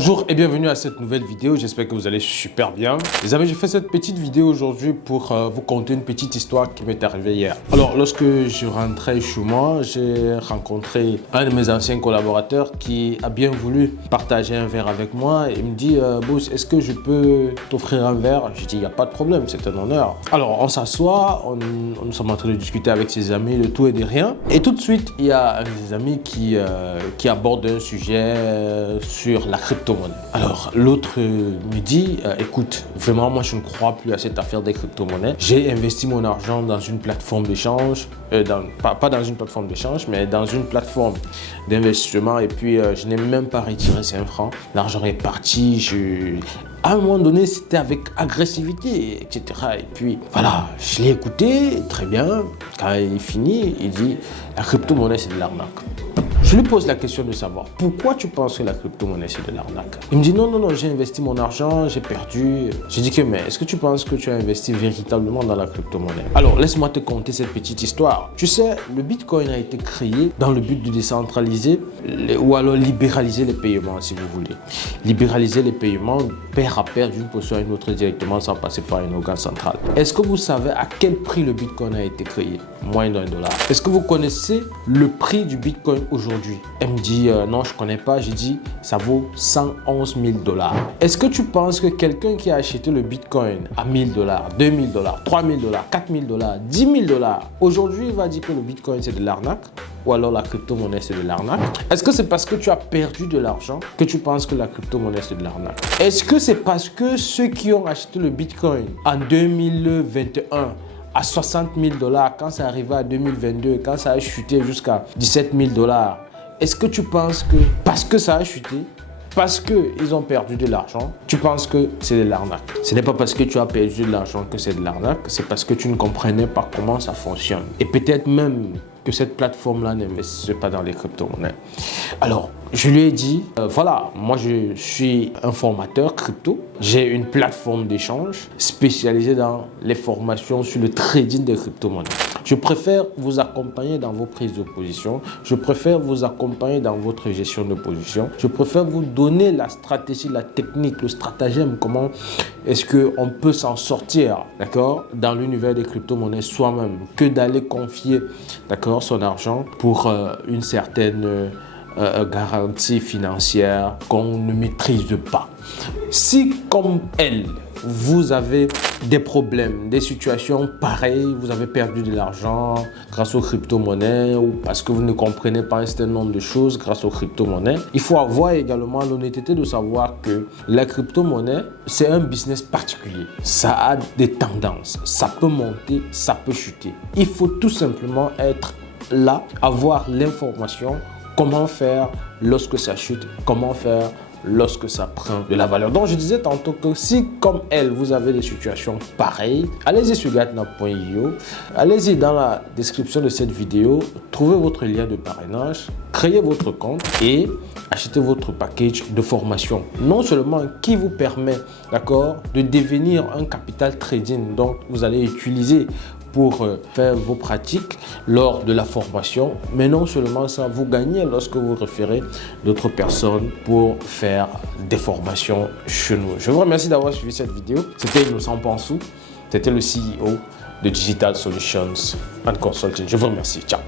Bonjour et bienvenue à cette nouvelle vidéo, j'espère que vous allez super bien. Les amis, j'ai fait cette petite vidéo aujourd'hui pour vous conter une petite histoire qui m'est arrivée hier. Alors, lorsque je rentrais chez moi, j'ai rencontré un de mes anciens collaborateurs qui a bien voulu partager un verre avec moi. Il me dit, boss, est-ce que je peux t'offrir un verre? J'ai dit, il n'y a pas de problème, c'est un honneur. Alors, on s'assoit, nous sommes en train de discuter avec ses amis de tout et de rien. Et tout de suite, il y a un de ses amis qui aborde un sujet sur la crypto-monnaie. Alors, l'autre me dit, écoute, vraiment, moi, je ne crois plus à cette affaire des crypto-monnaies. J'ai investi mon argent dans une plateforme d'échange, pas dans une plateforme d'échange, mais dans une plateforme d'investissement. Et puis, je n'ai même pas retiré 5 francs. L'argent est parti. À un moment donné, c'était avec agressivité, etc. Et puis, voilà, je l'ai écouté, très bien. Quand il finit, il dit, la crypto-monnaie, c'est de l'arnaque. Je lui pose la question de savoir pourquoi tu penses que la crypto-monnaie c'est de l'arnaque. Il me dit non, j'ai investi mon argent, j'ai perdu. J'ai dit que mais est-ce que tu penses que tu as investi véritablement dans la crypto-monnaie? Alors laisse-moi te conter cette petite histoire. Tu sais, le Bitcoin a été créé dans le but de décentraliser ou alors libéraliser les paiements si vous voulez. Libéraliser les paiements pair à pair d'une position à une autre directement sans passer par un organe central. Est-ce que vous savez à quel prix le Bitcoin a été créé? Moins d'$1. Est-ce que vous connaissez le prix du Bitcoin aujourd'hui? Elle me dit non, je ne connais pas. J'ai dit ça vaut 111 000 $. Est-ce que tu penses que quelqu'un qui a acheté le Bitcoin à 1 000 $, 2 000 $, 3 000 $, 4 000 $, 10 000 $, aujourd'hui il va dire que le Bitcoin c'est de l'arnaque ou alors la crypto-monnaie c'est de l'arnaque? Est-ce que c'est parce que tu as perdu de l'argent que tu penses que la crypto-monnaie c'est de l'arnaque? Est-ce que c'est parce que ceux qui ont acheté le Bitcoin en 2021 à 60 000 $, quand c'est arrivé à 2022, quand ça a chuté jusqu'à 17 000 $, est-ce que tu penses que parce que ça a chuté, parce qu'ils ont perdu de l'argent, tu penses que c'est de l'arnaque? Ce n'est pas parce que tu as perdu de l'argent que c'est de l'arnaque, c'est parce que tu ne comprenais pas comment ça fonctionne. Et peut-être même que cette plateforme-là n'investit pas dans les crypto-monnaies. Alors, je lui ai dit, voilà, moi je suis un formateur crypto. J'ai une plateforme d'échange spécialisée dans les formations sur le trading des crypto-monnaies. Je préfère vous accompagner dans vos prises de position. Je préfère vous accompagner dans votre gestion de position. Je préfère vous donner la stratégie, la technique, le stratagème, comment est-ce qu'on peut s'en sortir, d'accord, dans l'univers des crypto-monnaies soi-même, que d'aller confier, d'accord, son argent pour une certaine garantie financière qu'on ne maîtrise pas. Si, comme elle, vous avez des problèmes, des situations pareilles, vous avez perdu de l'argent grâce aux crypto-monnaies ou parce que vous ne comprenez pas un certain nombre de choses grâce aux crypto-monnaies, il faut avoir également l'honnêteté de savoir que la crypto-monnaie, c'est un business particulier. Ça a des tendances, ça peut monter, ça peut chuter. Il faut tout simplement être là, avoir l'information, comment faire lorsque ça chute, comment faire lorsque ça prend de la valeur. Donc, je disais tantôt que si, comme elle, vous avez des situations pareilles, allez-y sur gatnap.io, allez-y dans la description de cette vidéo, trouvez votre lien de parrainage, créez votre compte et achetez votre package de formation. Non seulement qui vous permet, d'accord, de devenir un capital trading, donc vous allez utiliser pour faire vos pratiques lors de la formation. Mais non seulement ça, vous gagnez lorsque vous référez d'autres personnes pour faire des formations chez nous. Je vous remercie d'avoir suivi cette vidéo. C'était Innocent Pansou, c'était le CEO de Digital Solutions and Consulting. Je vous remercie. Ciao.